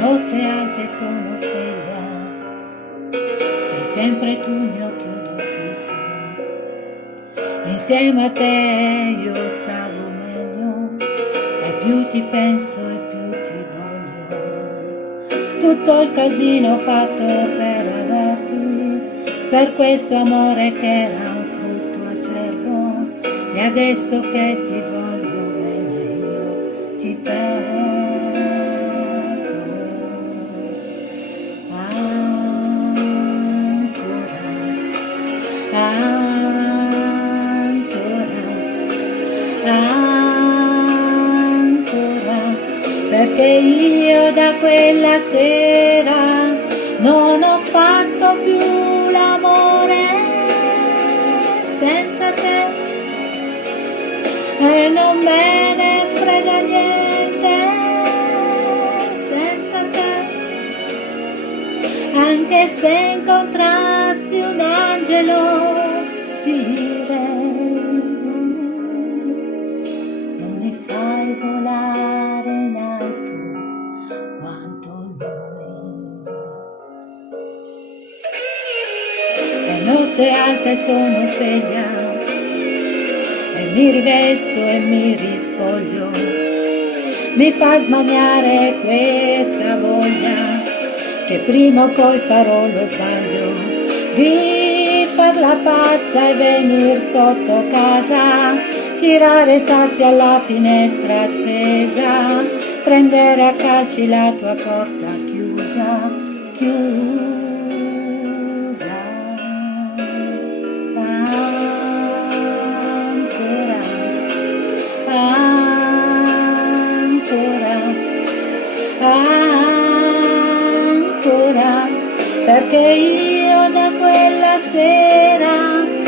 notte alte sono sveglia, sei sempre tu il mio chiodo fisso. Insieme a te io stavo meglio, e più ti penso e più ti voglio. Tutto il casino fatto per averti, per questo amore che era un frutto acerbo, e adesso che ti voglio bene io ti perdo. Ancora, perché io da quella sera non ho fatto più l'amore senza te, e non me ne frega niente senza te, anche se incontrassi un angelo volare in alto quanto lui. E notte alte sono sveglia, e mi rivesto e mi rispoglio, mi fa smaniare questa voglia che prima o poi farò lo sbaglio di far la pazza e venir sotto casa, tirare sassi alla finestra accesa, prendere a calci la tua porta chiusa, chiusa. Ancora, ancora, ancora, perché io da quella sera